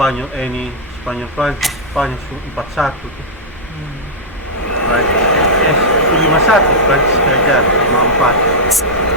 Spanyol, any Spanyol Perancis, Spanyol 4-1 tuh. Perancis 5-1, Perancis kejar 5-4.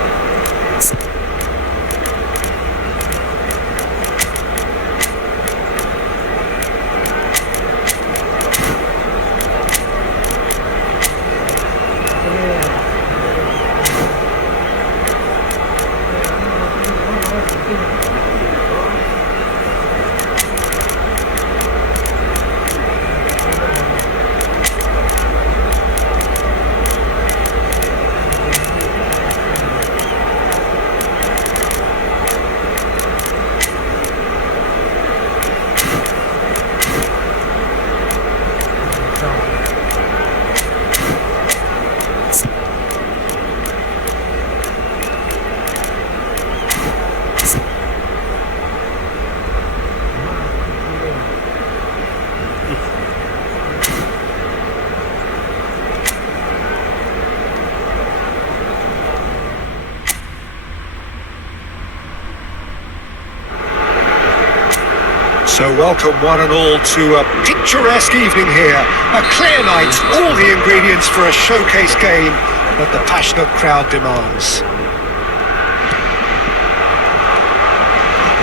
So welcome one and all to a picturesque evening here. A clear night, all the ingredients for a showcase game that the passionate crowd demands.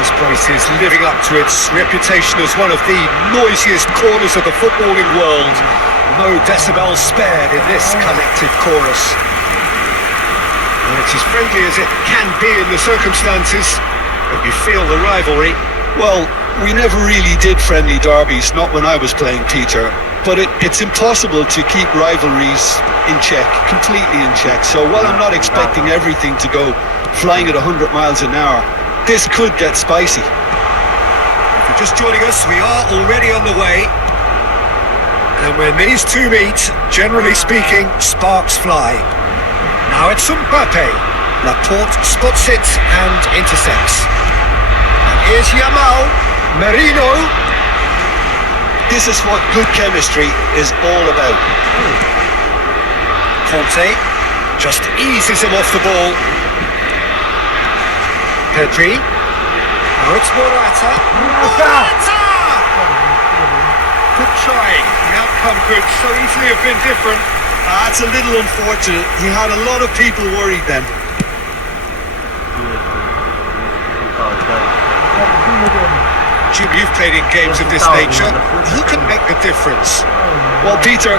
This place is living up to its reputation as one of the noisiest corners of the footballing world. No decibels spared in this collective chorus. And it's as friendly as it can be in the circumstances, but you feel the rivalry. Well, we never really did friendly derbies, not when I was playing, Peter. But it's impossible to keep rivalries in check, completely in check. So while I'm not expecting everything to go flying at 100 miles an hour, this could get spicy. If you're just joining us, we are already on the way. And when these two meet, generally speaking, sparks fly. Now it's Mbappe. Laporte spots it and intercepts. And here's Yamal. Merino. This is what good chemistry is all about. Conte just eases him off the ball. Pedri. Now it's Morata. Morata! Good trying. The outcome could so easily have been different. That's a little unfortunate. He had a lot of people worried then. Jim, you've played in games of this nature. Who can make the difference? Well, Peter,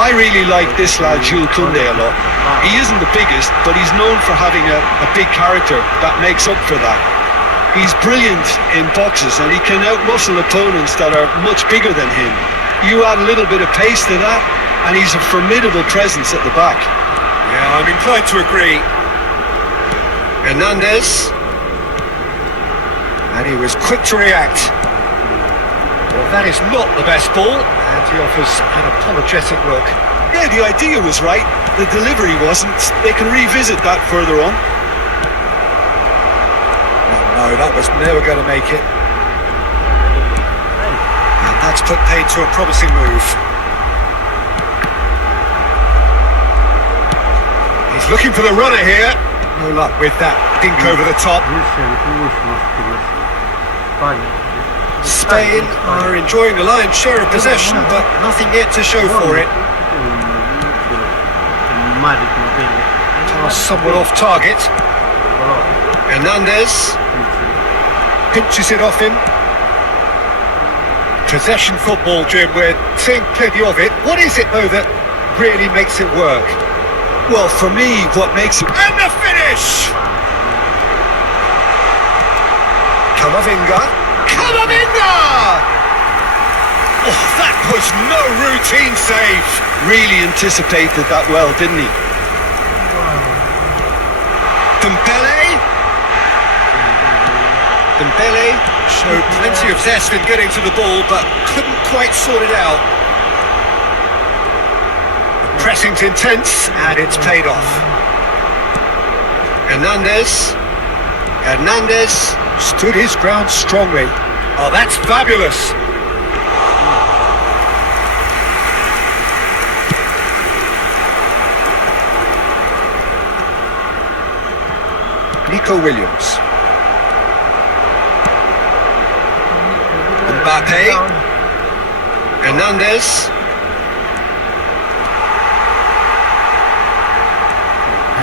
I really like this lad, Jules Koundé, a lot. He isn't the biggest, but he's known for having a big character that makes up for that. He's brilliant in boxes and he can outmuscle opponents that are much bigger than him. You add a little bit of pace to that and he's a formidable presence at the back. Yeah, I'm inclined to agree. Hernandez. And he was quick to react. Well, that is not the best ball, and he offers an apologetic look. Yeah, the idea was right, the delivery wasn't. They can revisit that further on. No, that was never going to make it. And that's put paid to a promising move. He's looking for the runner here. No luck with that dink over the top. Spain are enjoying the lion's share of possession, but nothing yet to show for it. Pass somewhat off target. Hernandez pinches it off him. Possession football, Jim, we're seeing plenty of it. What is it, though, that really makes it work? Well, for me, what makes it... And the finish! Camavinga. Camavinga! Oh, that was no routine save. Really anticipated that well, didn't he? Dembele showed plenty of zest in getting to the ball, but couldn't quite sort it out. The pressing's intense, and it's paid off. Hernandez stood his ground strongly. Oh, that's fabulous. Nico Williams. Mbappe. Hernandez.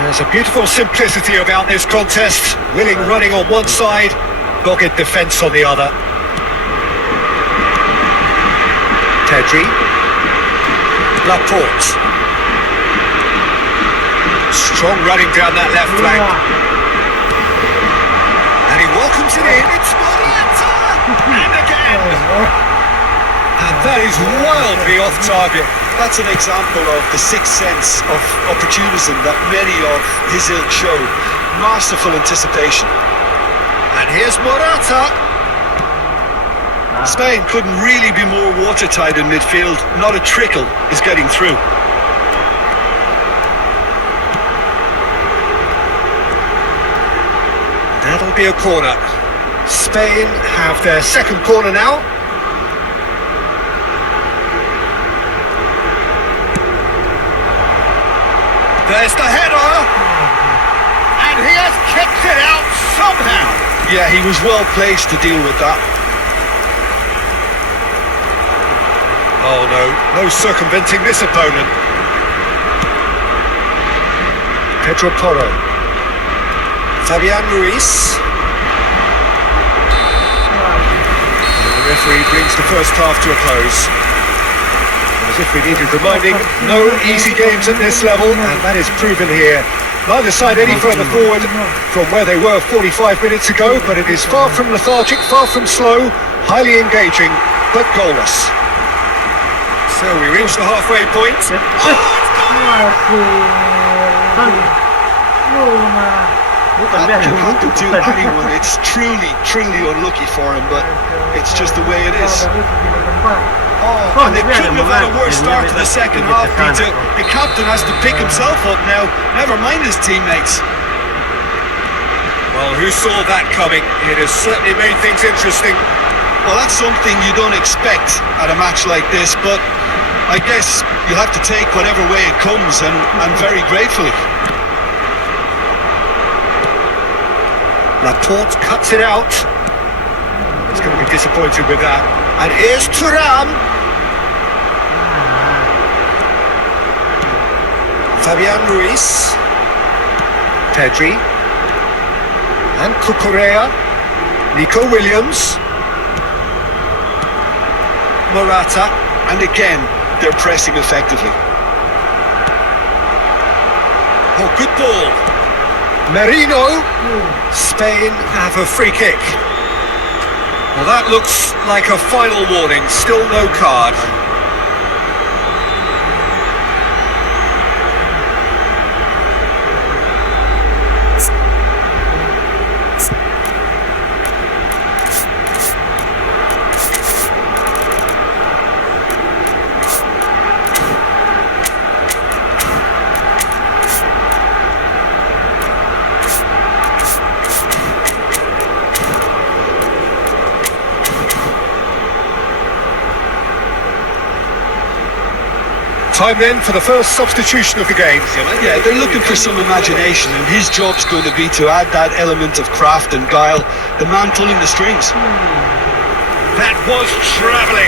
There's a beautiful simplicity about this contest. Willing running on one side, dogged defence on the other. Pedri. Laporte. Strong running down that left flank. And he welcomes it in. It's Morata! And again! And that is wildly off target. That's an example of the sixth sense of opportunism that many of his ilk show. Masterful anticipation. And here's Morata. Spain couldn't really be more watertight in midfield. Not a trickle is getting through. That'll be a corner. Spain have their second corner now. There's the header. And he has kicked it out somehow. Yeah, he was well placed to deal with that. Oh no circumventing this opponent. Pedro Porro. Fabian Ruiz. The referee brings the first half to a close. As if we needed reminding, no easy games at this level, and that is proven here. Neither side any further forward from where they were 45 minutes ago, but it is far from lethargic, far from slow, highly engaging, but goalless. So we reach the halfway point. Oh, it's gone! That can happen to anyone. It's truly unlucky for him, but it's just the way it is. Oh, and they couldn't have had a worse start to the second half, Peter. The captain has to pick himself up now, never mind his teammates. Well, who saw that coming? It has certainly made things interesting. Well, that's something you don't expect at a match like this, but I guess you have to take whatever way it comes, and very gratefully. Laporte cuts it out. He's going to be disappointed with that. And here's Thuram. Fabian Ruiz. Pedri. And Cucurella. Nico Williams. Morata. And again, they're pressing effectively. Oh, good ball. Merino. Spain have a free kick. Well, that looks like a final warning. Still no card. Time then for the first substitution of the game. Yeah, they're looking for some imagination, and his job's going to be to add that element of craft and guile, the man pulling the strings. That was travelling.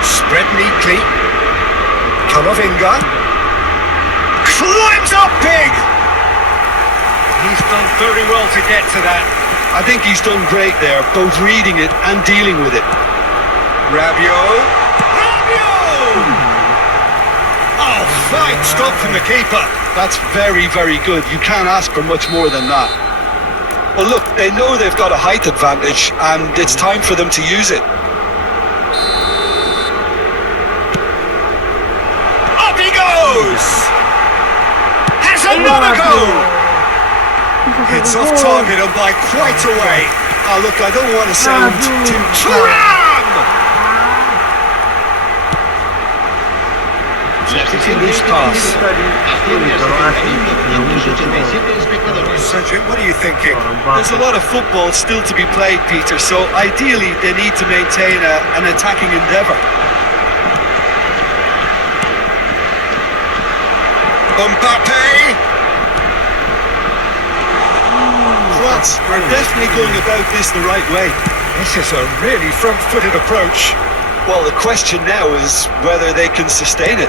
Spread neatly. Camavinga. Climbs up big. He's done very well to get to that. I think he's done great there, both reading it and dealing with it. Rabiot. Oh, fine stop from the keeper. That's very good. You can't ask for much more than that. Well, look, they know they've got a height advantage, and it's time for them to use it. Up he goes! Has another goal! It's off target and by quite a way. Oh, look, I don't want to sound too... Thuram! Loose pass. Cedric, what are you thinking? There's a lot of football still to be played, Peter, so ideally they need to maintain an attacking endeavour. Mbappe! France are definitely going about this the right way. This is a really front-footed approach. Well, the question now is whether they can sustain it.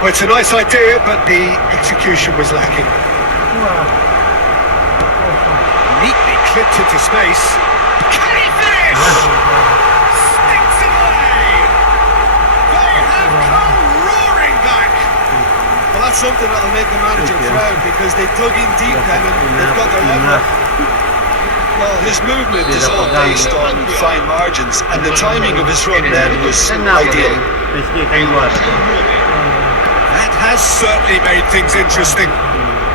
Well, it's a nice idea, but the execution was lacking. Neatly clipped into space. Can he finish? Sticks it away! They have come roaring back! Well, that's something that'll make the manager proud because they dug in deep then and they've got their level up. Well, his movement is all based on fine margins, and the timing of his run then was ideal. That has certainly made things interesting.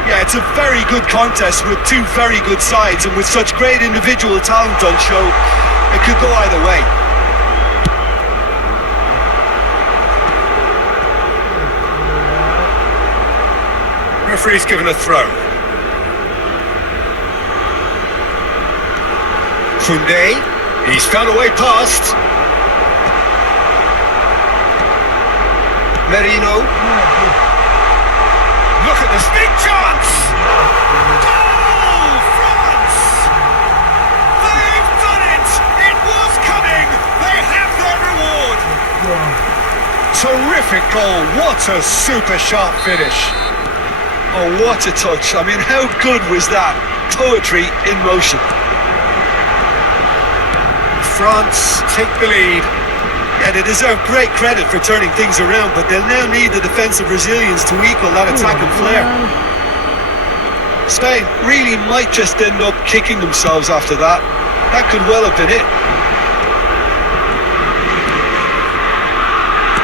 Yeah, it's a very good contest with two very good sides, and with such great individual talent on show, it could go either way. Referee's given a throw. Koundé, he's found a way past. Merino. Look at this big chance! Goal! France! They've done it! It was coming! They have their reward! Terrific goal! What a super sharp finish! Oh, what a touch. I mean, how good was that? Poetry in motion. France take the lead. Yeah, they deserve great credit for turning things around, but they'll now need the defensive resilience to equal that attack and flair. Spain really might just end up kicking themselves after that. That could well have been it.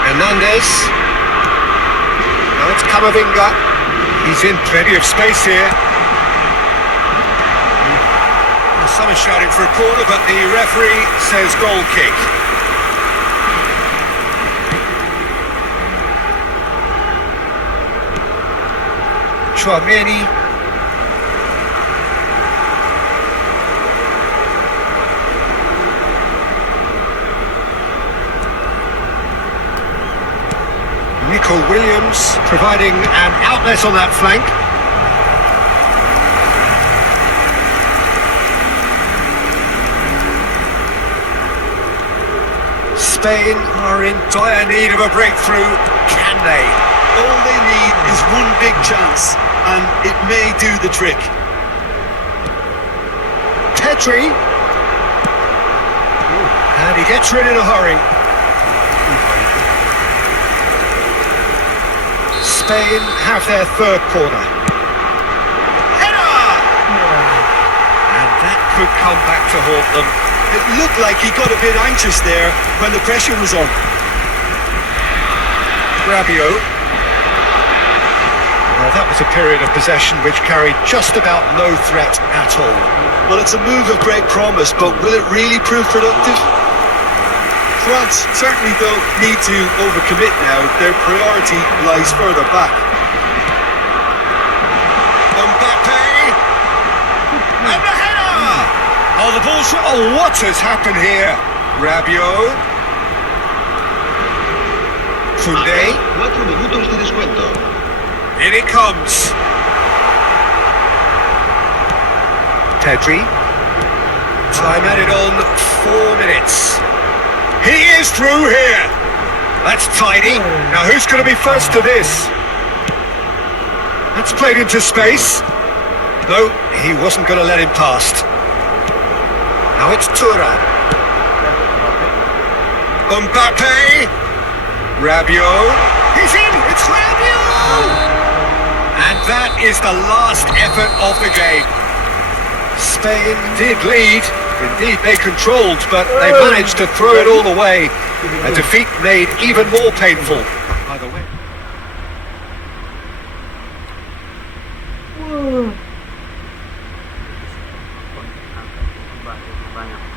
Hernandez. Now it's Camavinga. He's in plenty of space here. Well, some are shouting for a corner, but the referee says goal kick. Chouameni. Nico Williams providing an outlet on that flank. Spain are in dire need of a breakthrough. Can they? All they need is one big chance, and it may do the trick. Pedri. And he gets rid in a hurry. Spain have their third corner. Header! And that could come back to haunt them. It looked like he got a bit anxious there when the pressure was on. Rabiot. Well, that was a period of possession which carried just about no threat at all. Well, it's a move of great promise, but will it really prove productive? France certainly don't need to overcommit now. Their priority lies further back. Mbappe! And the header! Oh, the ball's... Oh, what has happened here? Rabiot. Koundé. 4 minutos de descuento. In it comes. Pedri. Time added on 4 minutes. He is through here. That's tidy. Now who's going to be first to this? That's played into space. No, he wasn't going to let him past. Now it's Thuram. Mbappe. Rabiot. He's in. It's Rabiot. And that is the last effort of the game. Spain did lead. Indeed, they controlled, but they managed to throw it all away. A defeat made even more painful. By the way. Banyak.